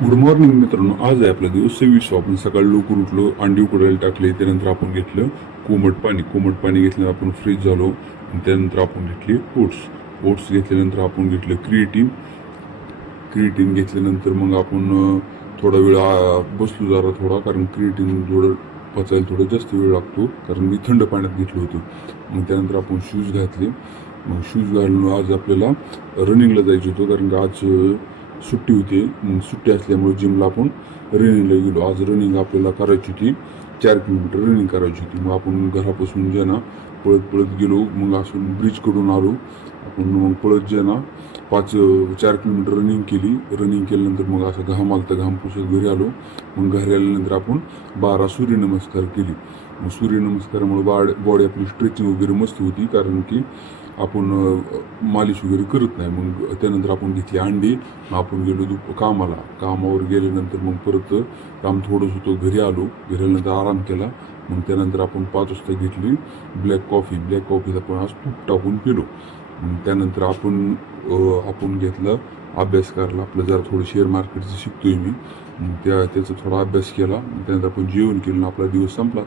Good morning मित्रांनो. आज आहे आपला दिवस 26. आपण सकाळी लवकर उठलो, अंडी उकडायला टाकले, त्यानंतर आपण घेतलं कोमट पाणी घेतल्यानंतर आपण फ्रेश झालो. आणि त्यानंतर आपण घेतले ओट्स घेतल्यानंतर आपण घेतलं क्रिएटिन घेतल्यानंतर मग आपण थोडा वेळ बसलो जरा थोडा, कारण क्रिएटिन थोडं पचायला थोडं जास्त वेळ लागतो, कारण मी थंड पाण्यात घेतलं होतं. मग त्यानंतर आपण शूज घातले. मग शूज घालून आज आपल्याला रनिंगला जायचं होतं, कारण का आज सुट्टी होती. मग सुट्टी असल्यामुळे जिमला आपण रनिंगला गेलो. आज रनिंग आपल्याला करायची होती, 4 किलोमीटर रनिंग करायची होती. मग आपण घरापासून जे ना पळत गेलो, मग असून ब्रिजकडून आलो आपण. मग पळत जे ना 4 किलोमीटर रनिंग केल्यानंतर मग असं घाम आलता, घाम पुसत घरी आलो. मग घरी आल्यानंतर आपण 12 सूर्यनमस्कार केली. मग सूर्यनमस्कारामुळे बॉडी आपली स्ट्रेचिंग वगैरे मस्त होती, कारण की आपण मालिश वगैरे करत नाही. मग त्यानंतर आपण घेतली अंडी. मग आपण गेलो कामावर गेल्यानंतर मग परत काम थोडंच होतं, घरी आल्यानंतर आराम केला. मग त्यानंतर आपण 5 वाजता घेतली ब्लॅक कॉफीत आपण आज तूप टाकून पिलो. मग त्यानंतर आपण घेतलं अभ्यास करायला. आपलं जरा थोडं शेअर मार्केटचं शिकतोय मी. मग त्याचा थोडा अभ्यास केला. त्यानंतर आपण जेवण केलं, आपला दिवस संपला.